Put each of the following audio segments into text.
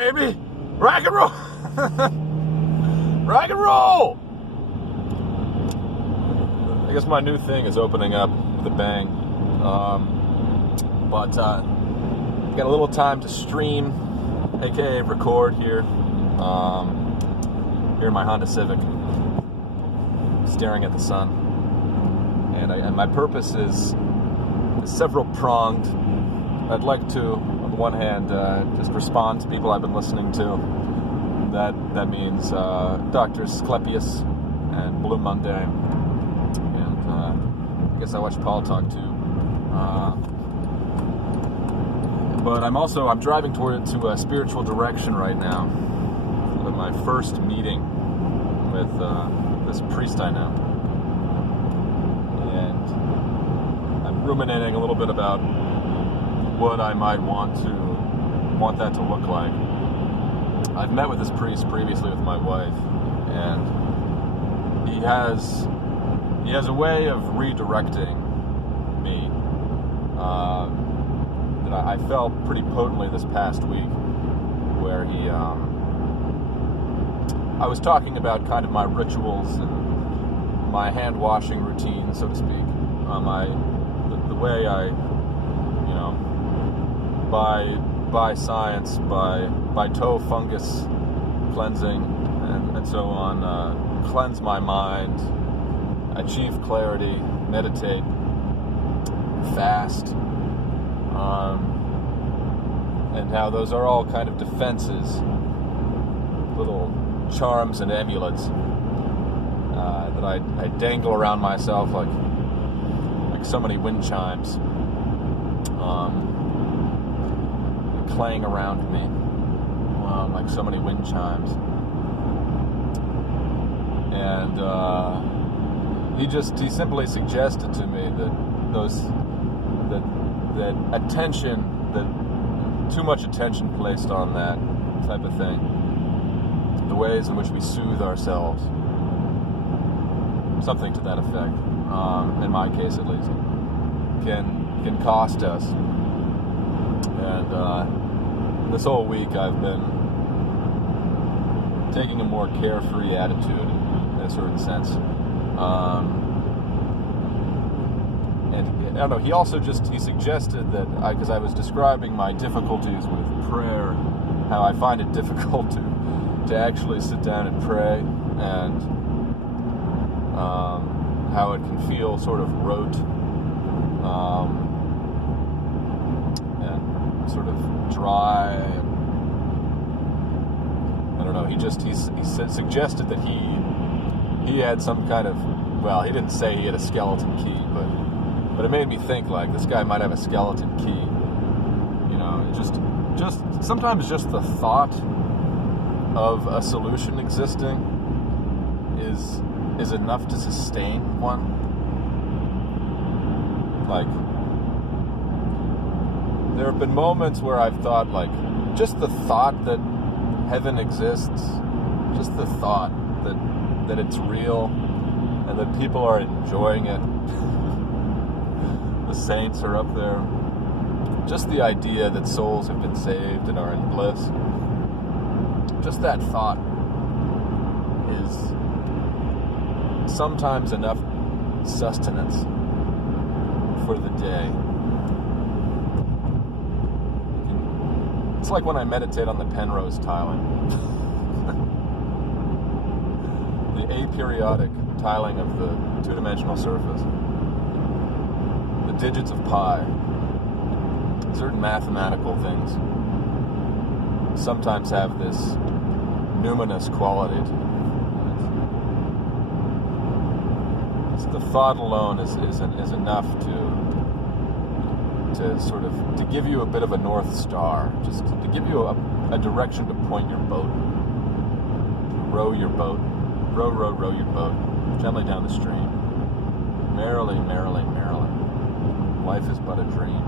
baby! Rock and roll! Rock and roll! I guess my new thing is opening up with a bang. But got a little time to stream, aka record here. Here in my Honda Civic, staring at the sun. And my purpose is several pronged. I'd like to, on the one hand, just respond to people I've been listening to. That means Dr. Aesklep and Blue Monday, and I guess I watch Paul Talk too. But I'm driving to a spiritual direction right now. For my first meeting with this priest I know, and I'm ruminating a little bit about what I might want that to look like. I've met with this priest previously with my wife, and he has a way of redirecting me that I felt pretty potently this past week, where I was talking about kind of my rituals and my hand washing routine, so to speak. The way I, by science, by toe fungus cleansing and so on, cleanse my mind, achieve clarity, meditate, fast, and how those are all kind of defenses, little charms and amulets that I dangle around myself like so many wind chimes, clang around me like so many wind chimes. And he simply suggested to me that attention, that too much attention placed on that type of thing, the ways in which we soothe ourselves, something to that effect, in my case at least, can cost us. And this whole week I've been taking a more carefree attitude in a certain sense. And I don't know, he suggested that, because I was describing my difficulties with prayer, how I find it difficult to actually sit down and pray, and how it can feel sort of rote, and sort of dry. And I don't know. He suggested that he had some kind of, well, he didn't say he had a skeleton key, but it made me think like this guy might have a skeleton key. Just sometimes just the thought of a solution existing is enough to sustain one. Like, there have been moments where I've thought, like, just the thought that heaven exists, just the thought that it's real and that people are enjoying it, the saints are up there, just the idea that souls have been saved and are in bliss, just that thought is sometimes enough sustenance for the day. It's like when I meditate on the Penrose tiling. The aperiodic tiling of the two-dimensional surface. The digits of pi. Certain mathematical things sometimes have this numinous quality to them. The thought alone is enough to sort of to give you a bit of a north star, just to give you a direction to point your boat, to row your boat, row your boat gently down the stream, merrily, merrily, merrily. Life is but a dream.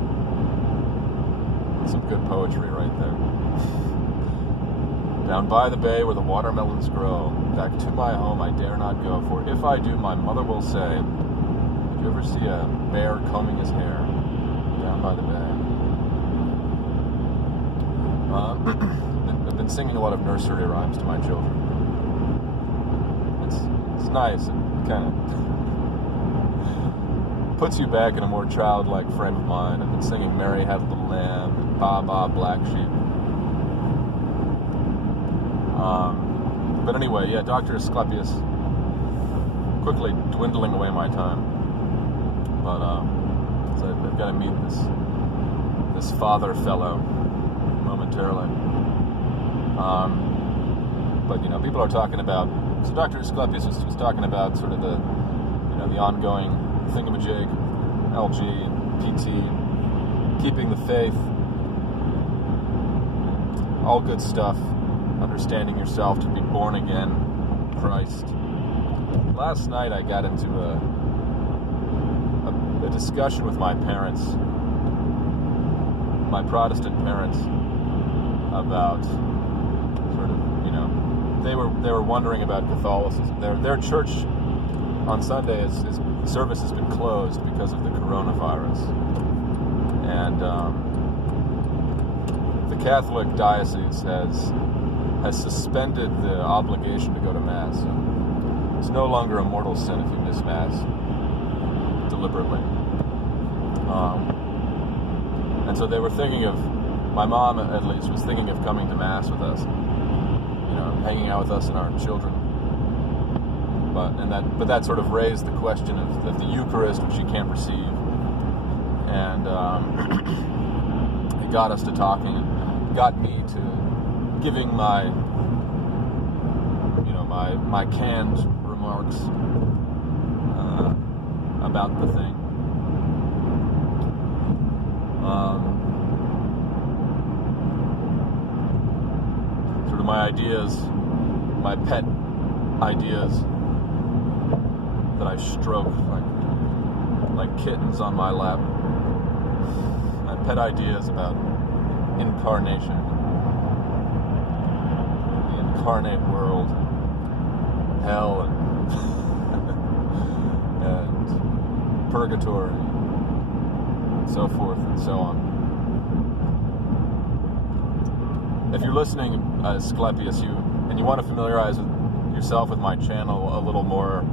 Some good poetry right there. Down by the bay where the watermelons grow, back to my home I dare not go, for if I do, my mother will say, did you ever see a bear combing his hair down by the bay? I've been singing a lot of nursery rhymes to my children. It's nice. It kind of puts you back in a more childlike frame of mind. I've been singing Mary Had a Little Lamb and Ba Ba Black Sheep. But anyway, yeah, Dr. Aesclepius, quickly dwindling away my time. But so I've got to meet this father fellow momentarily. But people are talking about. So Dr. Aesclepius was talking about sort of the ongoing thingamajig, LG and PT, keeping the faith, all good stuff. Understanding yourself to be born again, Christ. Last night I got into a discussion with my parents, my Protestant parents, about sort of, they were wondering about Catholicism. Their church on Sunday service has been closed because of the coronavirus, and the Catholic diocese has suspended the obligation to go to Mass. It's no longer a mortal sin if you miss Mass deliberately. And so they were thinking of, my mom at least was thinking of coming to Mass with us, hanging out with us and our children. But that sort of raised the question of the Eucharist, which she can't receive. And it got us to talking, and got me to giving my canned remarks about the thing. Sort of my ideas, my pet ideas that I stroke like kittens on my lap. My pet ideas about incarnation. Incarnate world, hell, and purgatory, and so forth and so on. If you're listening, Aesclepius, and you want to familiarize yourself with my channel a little more,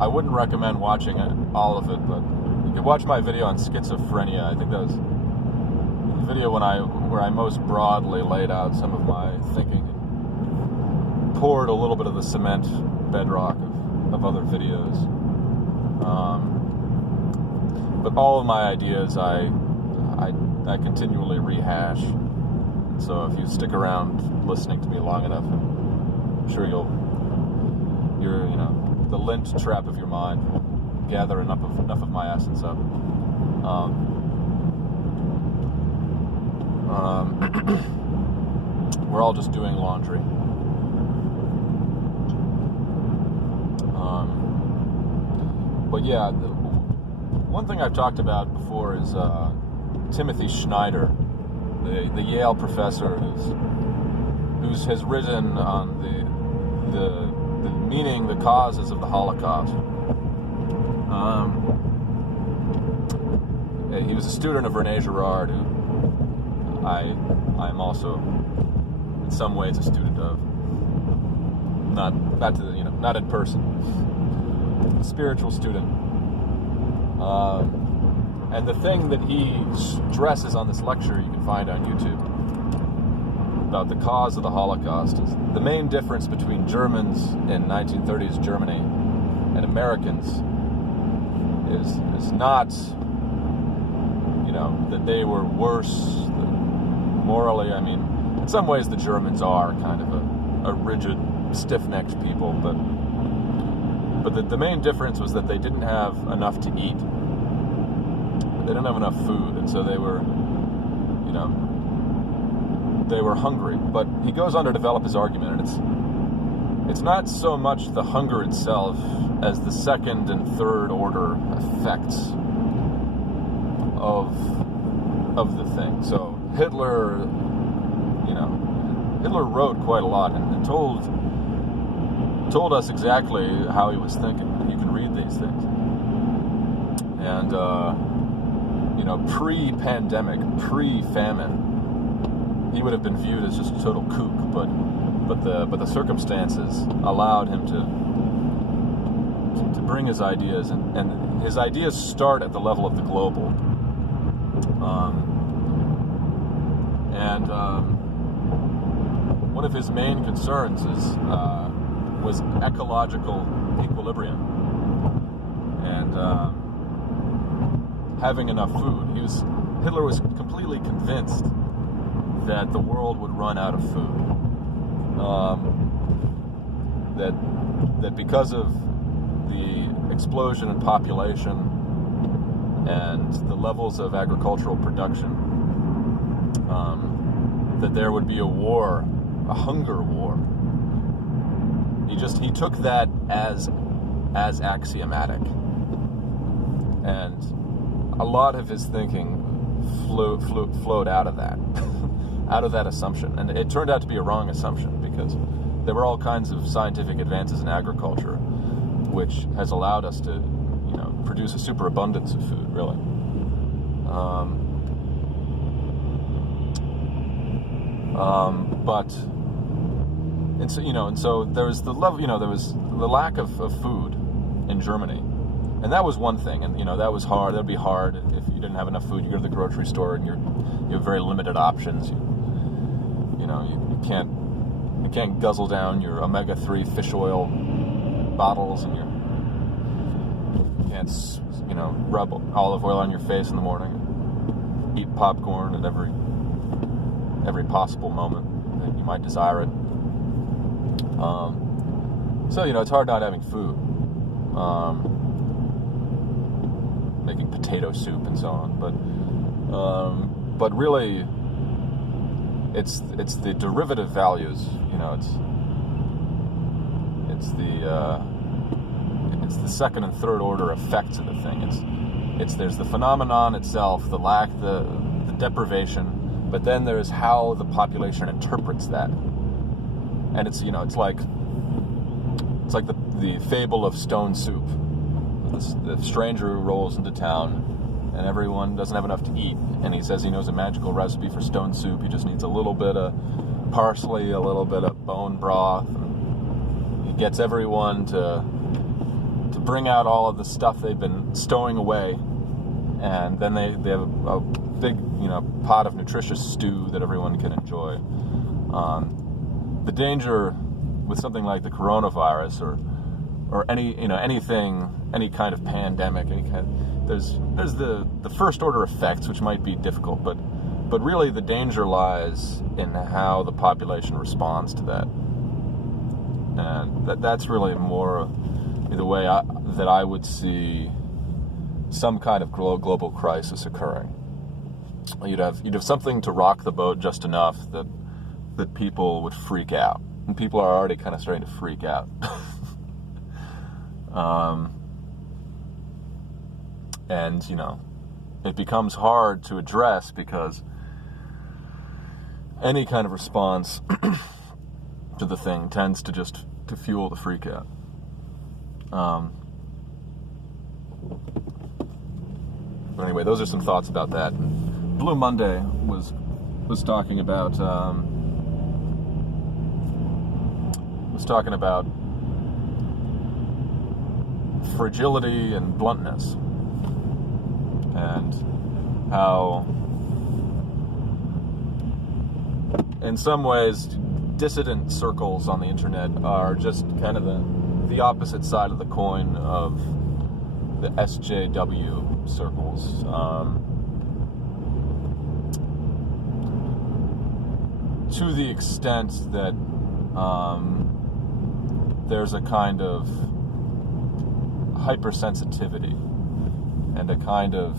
I wouldn't recommend watching all of it, but you could watch my video on schizophrenia. I think that was the video where I most broadly laid out some of my thinking. Poured a little bit of the cement bedrock of other videos. But all of my ideas I continually rehash. So if you stick around listening to me long enough, I'm sure the lint trap of your mind will gather enough of my essence up. We're all just doing laundry. But yeah, one thing I've talked about before is Timothy Schneider, the Yale professor who has written on the meaning, the causes of the Holocaust. He was a student of René Girard, who I'm also in some ways a student of. Not in person. A spiritual student. And the thing that he stresses on this lecture you can find on YouTube about the cause of the Holocaust is the main difference between Germans in 1930s Germany and Americans is not, that they were worse morally. I mean, in some ways the Germans are kind of a rigid, stiff-necked people, but the main difference was that they didn't have enough to eat. They didn't have enough food, and so they were hungry. But he goes on to develop his argument, and it's not so much the hunger itself as the second and third order effects of the thing. So Hitler wrote quite a lot and told us exactly how he was thinking. You can read these things. And pre-pandemic, pre-famine, he would have been viewed as just a total kook, but the circumstances allowed him to bring his ideas, and his ideas start at the level of the global. One of his main concerns was ecological equilibrium and having enough food. Hitler was completely convinced that the world would run out of food. That because of the explosion in population and the levels of agricultural production, that there would be a war, a hunger war. He took that as axiomatic, and a lot of his thinking flowed out of that, out of that assumption, and it turned out to be a wrong assumption because there were all kinds of scientific advances in agriculture, which has allowed us to, produce a superabundance of food, really. So there was the level, there was the lack of food in Germany, and that was one thing, and that was hard. That'd be hard if you didn't have enough food. You go to the grocery store and you have very limited options. You can't guzzle down your omega-3 fish oil bottles, and you can't rub olive oil on your face in the morning, eat popcorn at every possible moment that you might desire it. So it's hard not having food, making potato soup and so on. But really, it's the derivative values. It's the second and third order effects of the thing. There's the phenomenon itself, the lack, the deprivation, but then there's how the population interprets that. And it's like the fable of stone soup. The stranger who rolls into town and everyone doesn't have enough to eat, and he says he knows a magical recipe for stone soup. He just needs a little bit of parsley, a little bit of bone broth, and he gets everyone to bring out all of the stuff they've been stowing away, and then they have a big pot of nutritious stew that everyone can enjoy. The danger with something like the coronavirus or anything, any kind of pandemic, there's the first order effects, which might be difficult, but really the danger lies in how the population responds to that, and that's really more the way that I would see some kind of global crisis occurring. You'd have something to rock the boat just enough that people would freak out, and people are already kind of starting to freak out. And it becomes hard to address because any kind of response to the thing tends to fuel the freak out. But anyway, those are some thoughts about that. Blue Monday was talking about fragility and bluntness, and how in some ways dissident circles on the internet are just kind of the opposite side of the coin of the SJW circles. To the extent that there's a kind of hypersensitivity and a kind of,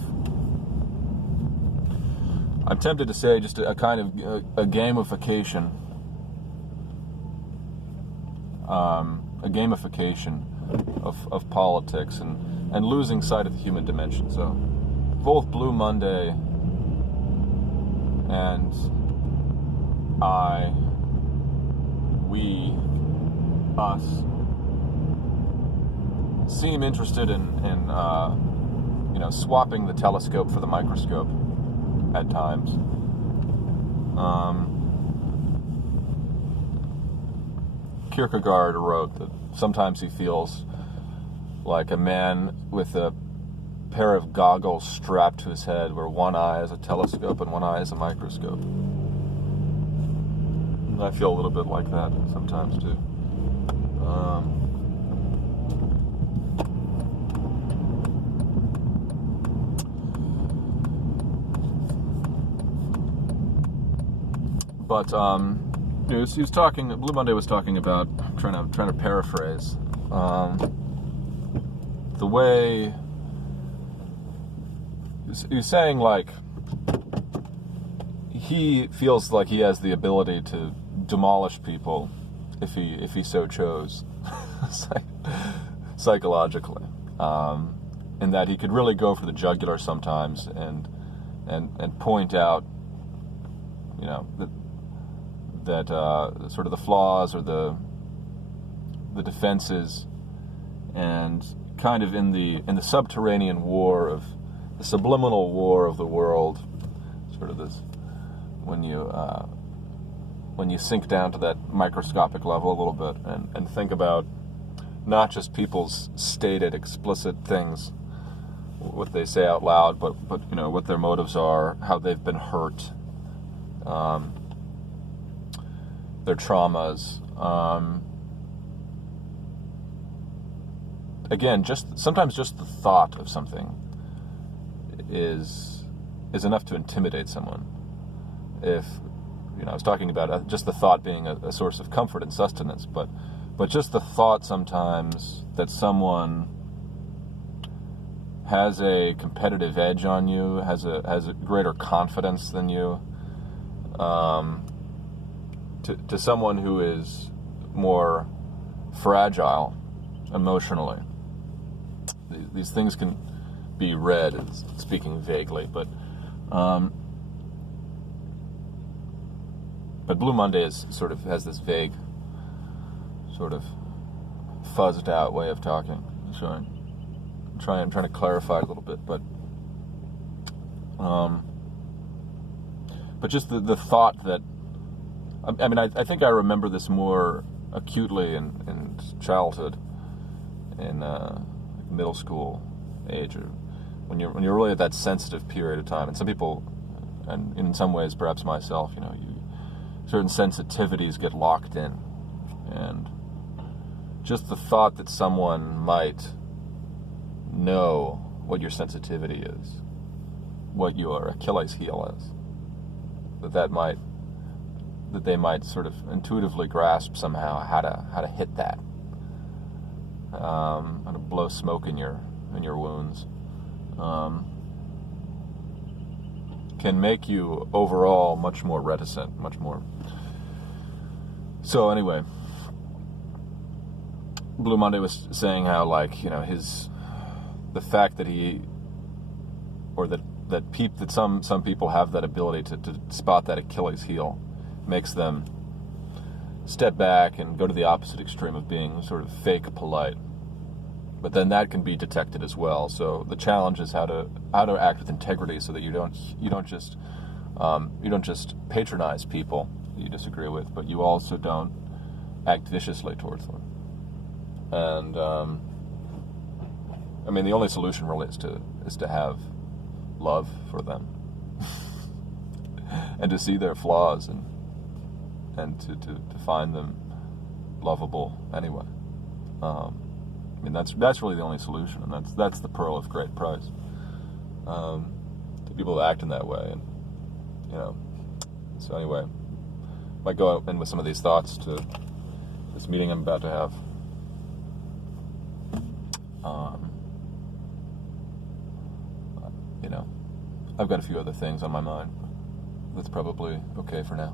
I'm tempted to say, just a kind of a gamification, of politics and losing sight of the human dimension. So both Blue Monday and us seem interested in swapping the telescope for the microscope at times. Kierkegaard wrote that sometimes he feels like a man with a pair of goggles strapped to his head where one eye is a telescope and one eye is a microscope. And I feel a little bit like that sometimes too. But he was talking. Blue Monday was talking about trying to paraphrase the way he was saying, like, he feels like he has the ability to demolish people if he so chose, psychologically, and that he could really go for the jugular sometimes and point out, you know, that sort of the flaws or the defenses, and kind of in the subterranean war of the subliminal war of the world, sort of this, when you sink down to that microscopic level a little bit and think about not just people's stated explicit things, what they say out loud, but you know, what their motives are, how they've been hurt, their traumas. Again, sometimes just the thought of something is enough to intimidate someone. If, you know, I was talking about just the thought being a source of comfort and sustenance, but just the thought sometimes that someone has a competitive edge on you, has a greater confidence than you, to someone who is more fragile emotionally. These things can be read as speaking vaguely, but Blue Monday has this vague, sort of fuzzed out way of talking. So I'm trying to clarify it a little bit, but just the thought that, I mean, I think I remember this more acutely in childhood, in middle school age, or when you're really at that sensitive period of time. And some people, and in some ways perhaps myself, you know, certain sensitivities get locked in, and just the thought that someone might know what your sensitivity is, what your Achilles heel is, that they might sort of intuitively grasp somehow how to hit that, how to blow smoke in your wounds, can make you overall much more reticent, much more. So anyway, Blue Monday was saying how, like, you know, the fact that some people have that ability to spot that Achilles heel makes them step back and go to the opposite extreme of being sort of fake polite. But then that can be detected as well. So the challenge is how to act with integrity, so that you don't just patronize people you disagree with, but you also don't act viciously towards them. And I mean, the only solution really is to have love for them, and to see their flaws, and to find them lovable anyway. I mean, that's really the only solution, and that's the pearl of great price. To people that act in that way, and you know. So anyway, might go in with some of these thoughts to this meeting I'm about to have. You know, I've got a few other things on my mind. That's probably okay for now.